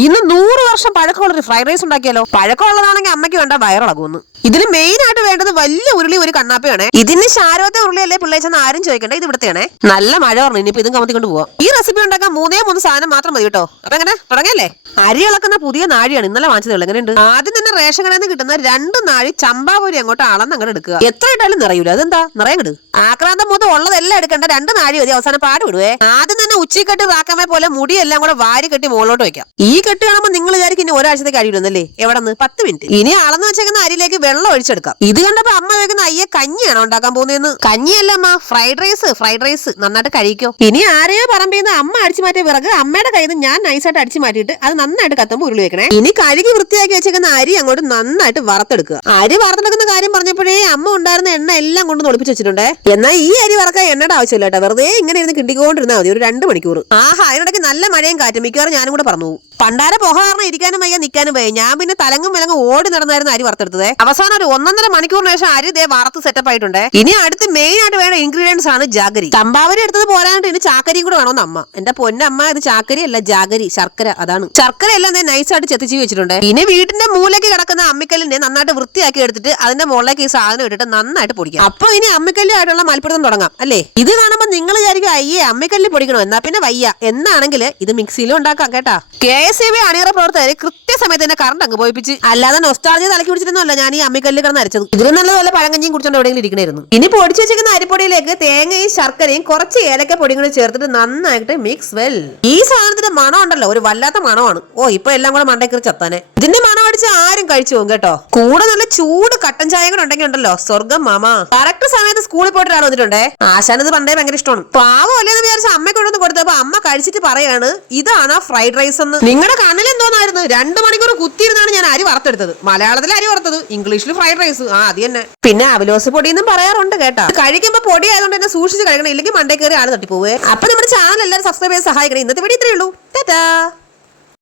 ഇന്ന് നൂറ് വർഷം പഴക്കമുള്ളൊരു ഫ്രൈഡ് റൈസ് ഉണ്ടാക്കിയാലോ? പഴക്കമുള്ളതാണെങ്കിൽ അമ്മയ്ക്ക് വേണ്ട വയറിളകുമെന്ന് ഇതിന് മെയിൻ ആയിട്ട് വേണ്ടത് വലിയ ഉരുളി ഒരു കണ്ണാപ്പയാണ്. ഇതിന് ശാരോത്തെ ഉരുളിയല്ലേ പിള്ളേച്ചെന്ന് ആരും ചോദിക്കണ്ട ഇത് ഇവിടുത്തെയാണ്. നല്ല മഴ പറഞ്ഞു ഇനിയിപ്പോ ഇതും കമത്തിക്കൊണ്ട് പോവാം. ഈ റെസിപ്പി ഉണ്ടാക്കാൻ മൂന്നേ മൂന്ന് സാധനം മാത്രം മതി കേട്ടോ. അപ്പൊ എങ്ങനെ? തുടങ്ങിയല്ലേ? അരി ഇളക്കുന്ന പുതിയ നാഴിയാണ് ഇന്നലെ വാങ്ങിച്ചത് എങ്ങനെയുണ്ട്? ആദ്യം തന്നെ റേഷൻ കടയിൽ നിന്ന് കിട്ടുന്ന രണ്ട് നാഴി ചമ്പാപുരി അങ്ങോട്ട് അളന്ന് അങ്ങോട്ട് എടുക്കുക. എത്ര ഇട്ടാലും നിറയൂല അതെന്താ? നിറയങ്ങട് ആക്രാന്തം മൊത്തം ഉള്ളതെല്ലാം എടുക്കണ്ട രണ്ട് നാഴി മതി അവസാനം പാട് വിടുവേ. ആദ്യം തന്നെ ഉച്ചക്കെട്ട് വാക്കാമേ പോലെ മുടിയെല്ലാം കൂടെ വാരി കെട്ടി മുകളിലോട്ട് വെക്കാം. ഈ കെട്ട് കാണുമ്പോൾ നിങ്ങൾ വിചാരിക്കും ഇനി ഒരാഴ്ചത്തേക്ക് അരിയിടുന്നല്ലേ എവിടെ നിന്ന് പത്ത് മിനിറ്റ്. ഇനി അളന്ന് വെച്ചേക്കുന്ന അരിയിലേക്ക് വെള്ളം ഒഴിച്ചെടുക്കാം. ഇത് കണ്ടപ്പോ അമ്മ വെക്കുന്ന അയ്യെ കഞ്ഞിയാണോ ഉണ്ടാക്കാൻ പോകുന്നതെന്ന്? കഞ്ഞിയല്ല അമ്മ ഫ്രൈഡ് റൈസ് ഫ്രൈഡ് റൈസ് നന്നായിട്ട് കഴിക്കോ. ഇനി ആരെയോ പറമ്പിന്ന് അമ്മ അടിച്ചു മാറ്റിയ വിറക് അമ്മയുടെ കയ്യിൽ നിന്ന് ഞാൻ നൈസായിട്ട് അടിച്ചു മാറ്റിയിട്ട് അത് നന്നായിട്ട് കത്തുമ്പോൾ ഉരുളി വെക്കണേ. ഇനി കഴുകി വൃത്തിയാക്കി വെച്ചേക്കുന്ന അരി അങ്ങോട്ട് നന്നായിട്ട് വറുത്തെടുക്കുക. അരി വറുത്തെടുക്കുന്ന കാര്യം പറഞ്ഞപ്പോഴേ അമ്മ ഉണ്ടായിരുന്ന എണ്ണ എല്ലാം കൊണ്ട് ഒളിപ്പിച്ച് വെച്ചിട്ടുണ്ട്. എന്നാൽ ഈ അരി വറക്കാൻ എണ്ണയുടെ ആവശ്യമില്ല കേട്ടോ. വെറുതെ ഇങ്ങനെ ഇരുന്ന് കിണ്ടിക്കൊണ്ടിരുന്നാൽ മതി. ഒരു രണ്ട് മണിക്കൂർ. ആഹാ അതിനിടയ്ക്ക് നല്ല മഴയും കാറ്റും. മിക്കവാറും ഞാനും കൂടെ പറഞ്ഞു പണ്ടാര കാരണം ഇരിക്കാനും വയ്യ നിൽക്കാനും വയ്യ. ഞാൻ പിന്നെ തലങ്ങും വിലങ്ങും ഓടി നടന്നായിരുന്നു അരി വറുത്തെടുത്തത്. അവസാനം ഒരു ഒന്നൊന്നര മണിക്കൂറിന് ശേഷം അരി ദേ വറുത്ത് സെറ്റപ്പ് ആയിട്ടുണ്ട്. ഇനി അടുത്ത് മെയിൻ ആയിട്ട് വേണ്ട ഇൻഗ്രീഡിയൻസ് ആണ് ജാഗരി. തമ്പാവരി എടുത്തത് പോരാണ്ട് ഇനി ചാക്കരിയും കൂടെ വേണമെന്ന് അമ്മ. എന്റെ പൊന്നമ്മ ഇത് ചാക്കരി അല്ല ജാഗരി ശർക്കര അതാണ്. ശർക്കര എല്ലാം നൈസ് നൈസായിട്ട് ചെത്തിച്ച് വെച്ചിട്ടുണ്ട്. ഇനി വീടിന്റെ മൂലയ്ക്ക് കിടക്കുന്ന അമ്മിക്കല്ലിനെ നന്നായിട്ട് വൃത്തിയാക്കി എടുത്തിട്ട് അതിന്റെ മുകളിലേക്ക് ഈ സാധനം ഇട്ടിട്ട് നന്നായിട്ട് പൊടിക്കാം. അപ്പൊ ഇനി അമ്മിക്കല്ലുമായിട്ടുള്ള മൽപ്പിടുത്തം തുടങ്ങാം അല്ലേ? ഇത് കാണുമ്പോൾ നിങ്ങൾ വിചാരിക്കും അയ്യേ അമ്മിക്കല്ലിൽ പൊടിക്കണോ? എന്നാ പിന്നെ വയ്യ. എന്നാണെങ്കിൽ ഇത് മിക്സിയിലും ഉണ്ടാക്കാം കേട്ടാ. കെ എസ് സി ബി അണിയറ പ്രവർത്തകർ കൃത്യസമയത്ത് തന്നെ കറണ്ട് അങ്ങ് പോയിപ്പിച്ച്. അല്ലാതെ നൊസ്റ്റാളജി തലക്കി പിടിച്ചിട്ടൊന്നുമല്ല ഞാൻ ഈ അമ്മിക്കല്ല് കിടന്ന് അരച്ചത്. ഇതിലും നല്ലതുപോലെ പഴങ്കഞ്ഞിയും കുടിച്ചോണ്ട് എവിടെയെങ്കിലും ഇരിക്കണായിരുന്നു. ഇനി പൊടിച്ചു വെച്ചിരിക്കുന്ന അരിപ്പൊടിയിലേക്ക് തേങ്ങയും ശർക്കരയും കുറച്ച് ഏലക്ക പൊടിയും കൂടി ചേർത്തിട്ട് നന്നായിട്ട് മിക്സ് വെൽ ഈ സാധനത്തിന്റെ മണം ഉണ്ടല്ലോ ഒരു വല്ലാത്ത മണമാണ്. ഓ ഇപ്പൊ എല്ലാം കൂടെ മണ്ടേക്കറി ചത്താനെ. ഇതിന്റെ മണം അടിച്ച് ആരും കഴിച്ചു പോകും കേട്ടോ. കൂടെ നല്ല ചൂട് കട്ടൻ ചായ കൂടെ ഉണ്ടെങ്കിൽ ഉണ്ടല്ലോ. സ്വർഗം മാമ. കറക്റ്റ് സമയത്ത് സ്കൂളിൽ പോയിട്ട് ഒരാൾ വന്നിട്ടുണ്ടേ. ആശാനത് പണ്ടേ ഭയങ്കര ഇഷ്ടമാണ്. പാവം അല്ലേന്ന് വിചാരിച്ച അമ്മ കൊണ്ടുവന്ന് കൊടുത്തപ്പോ അമ്മ കഴിച്ചിട്ട് പറയാണ് ഇതാണ് ആ ഫ്രൈഡ് റൈസ് എന്ന്. നിങ്ങളുടെ കണ്ണിൽ എന്തോന്നായിരുന്നു? രണ്ട് മണിക്കൂർ കുത്തിയിരുന്നാണ് ഞാൻ അരി വറുത്തെടുത്തത്. മലയാളത്തിൽ അരി വറുത്തത്. ഇംഗ്ലീഷിൽ ഫ്രൈഡ് റൈസ് ആ അത് തന്നെ. പിന്നെ അവലോസ് പൊടി എന്നും പറയാറുണ്ട് കേട്ടോ. കഴിക്കുമ്പോ പൊടി ആയതുകൊണ്ട് തന്നെ സൂക്ഷിച്ച് കഴിക്കണം. ഇല്ലെങ്കിൽ മണ്ടേ കയറി ആൾ തട്ടിപ്പോവേ. അപ്പൊ നമ്മുടെ ചാനൽ എല്ലാവരും സബ്സ്ക്രൈബ് ചെയ്ത് സഹായിക്കണം. ഇന്നത്തെ വീഡിയോ ഇത്രയേ ഉള്ളൂ. ടാറ്റാ.